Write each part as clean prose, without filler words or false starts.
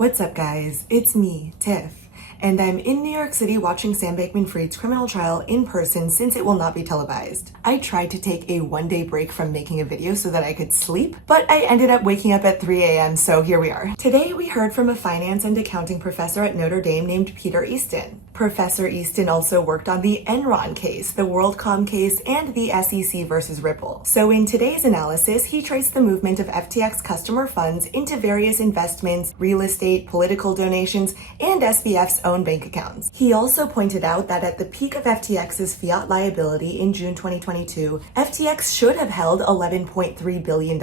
What's up, guys? It's me, Tiff, and I'm in New York City watching Sam Bankman-Fried's criminal trial in person since it will not be televised. I tried to take a one-day break from making a video so that I could sleep, but I ended up waking up at 3 a.m., so here we are. Today, we heard from a finance and accounting professor at Notre Dame named Peter Easton. Professor Easton also worked on the Enron case, the WorldCom case, and the SEC versus Ripple. So in today's analysis, he traced the movement of FTX customer funds into various investments, real estate, political donations, and SBF's own bank accounts. He also pointed out that at the peak of FTX's fiat liability in June 2022, FTX should have held $11.3 billion,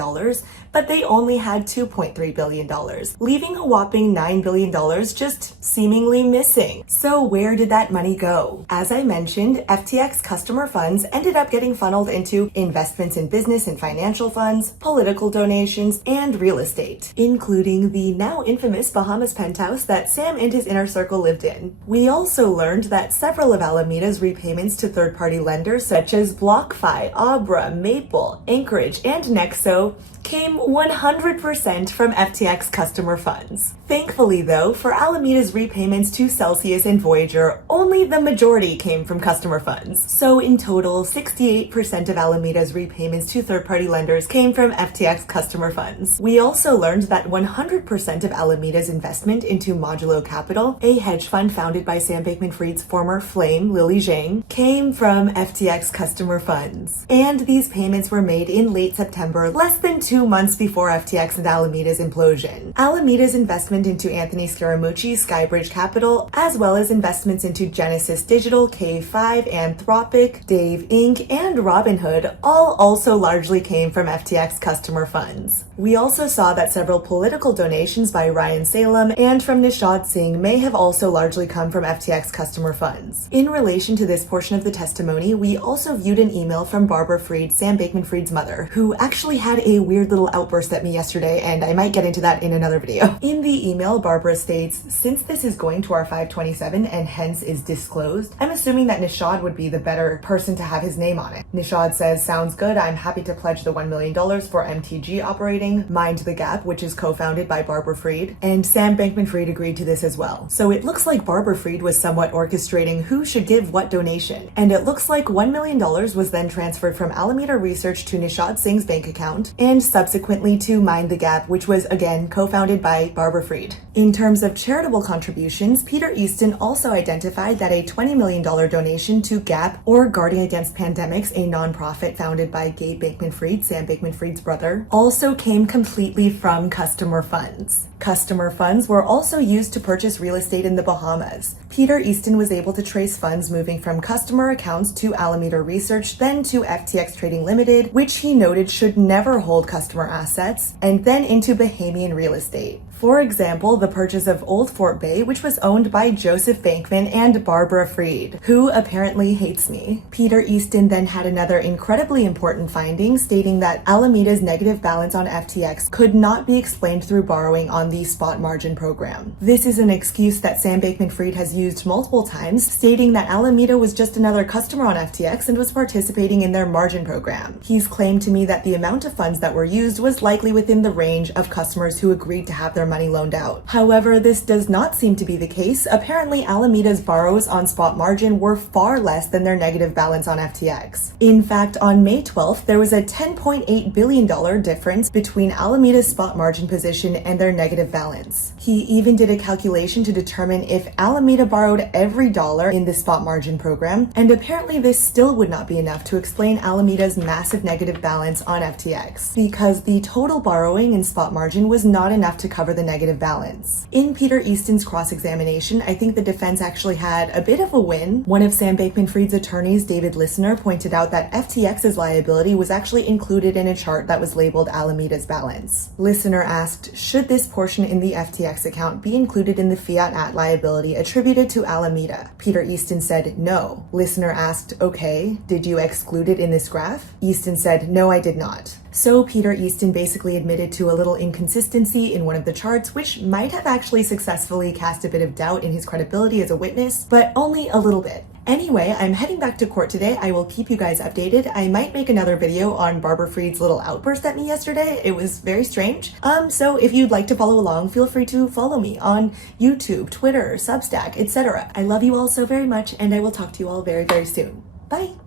but they only had $2.3 billion, leaving a whopping $9 billion just seemingly missing. So where did that money go? As I mentioned, FTX customer funds ended up getting funneled into investments in business and financial funds, political donations, and real estate, including the now infamous Bahamas penthouse that Sam and his inner circle lived in. We also learned that several of Alameda's repayments to third-party lenders such as BlockFi, Abra, Maple, Anchorage, and Nexo came 100% from FTX customer funds. Thankfully, though, for Alameda's repayments to Celsius and Voyager, only the majority came from customer funds. So in total, 68% of Alameda's repayments to third-party lenders came from FTX customer funds. We also learned that 100% of Alameda's investment into Modulo Capital, a hedge fund founded by Sam Bankman-Fried's former flame, Lily Zhang, came from FTX customer funds. And these payments were made in late September, less than 2 months before FTX and Alameda's implosion. Alameda's investment into Anthony Scaramucci's Skybridge Capital, as well as investments into Genesis Digital, K5, Anthropic, Dave Inc., and Robinhood all also largely came from FTX customer funds. We also saw that several political donations by Ryan Salem and from Nishad Singh may have also largely come from FTX customer funds. In relation to this portion of the testimony, we also viewed an email from Barbara Fried, Sam Bankman-Fried's mother, who actually had a weird little outburst at me yesterday, and I might get into that in another video. In the email, Barbara states, "Since this is going to our 527 and hence is disclosed, I'm assuming that Nishad would be the better person to have his name on it." Nishad says, "Sounds good. I'm happy to pledge the $1 million for MTG operating Mind the Gap, which is co-founded by Barbara Fried," and Sam Bankman-Fried agreed to this as well. So it looks like Barbara Fried was somewhat orchestrating who should give what donation, and it looks like $1 million was then transferred from Alameda Research to Nishad Singh's bank account, and subsequently to Mind the Gap, which was again co-founded by Barbara Fried. In terms of charitable contributions, Peter Easton also identified that a $20 million donation to GAP, or Guarding Against Pandemics, a nonprofit founded by Gabe Bankman-Fried, Sam Bankman-Fried's brother, also came completely from customer funds. Customer funds were also used to purchase real estate in the Bahamas. Peter Easton was able to trace funds moving from customer accounts to Alameda Research, then to FTX Trading Limited, which he noted should never hold customer assets, and then into Bahamian real estate. For example, the purchase of Old Fort Bay, which was owned by Joseph Bankman and Barbara Fried, who apparently hates me. Peter Easton then had another incredibly important finding, stating that Alameda's negative balance on FTX could not be explained through borrowing on the spot margin program. This is an excuse that Sam Bankman-Fried has used multiple times, stating that Alameda was just another customer on FTX and was participating in their margin program. He's claimed to me that the amount of funds that were used was likely within the range of customers who agreed to have their money loaned out. However, this does not seem to be the case. Apparently, Alameda's borrows on spot margin were far less than their negative balance on FTX. In fact, on May 12th, there was a $10.8 billion difference between Alameda's spot margin position and their negative balance. He even did a calculation to determine if Alameda borrowed every dollar in the spot margin program, and apparently this still would not be enough to explain Alameda's massive negative balance on FTX, because the total borrowing in spot margin was not enough to cover the negative balance. In Peter Easton's cross-examination, I think the defense actually had a bit of a win. One of Sam Bankman-Fried's attorneys, David Listener, pointed out that FTX's liability was actually included in a chart that was labeled Alameda's balance. Listener asked, should this portion in the FTX account be included in the fiat at liability attributed to Alameda? Peter Easton said no. Listener asked, okay, did you exclude it in this graph? Easton said, no, I did not. So Peter Easton basically admitted to a little inconsistency in one of the charts, which might have actually successfully cast a bit of doubt in his credibility as a witness, but only a little bit. Anyway, I'm heading back to court today. I will keep you guys updated. I might make another video on Barbara Fried's little outburst at me yesterday. It was very strange. So if you'd like to follow along, feel free to follow me on YouTube, Twitter, Substack, etc. I love you all so very much, and I will talk to you all very, very soon. Bye.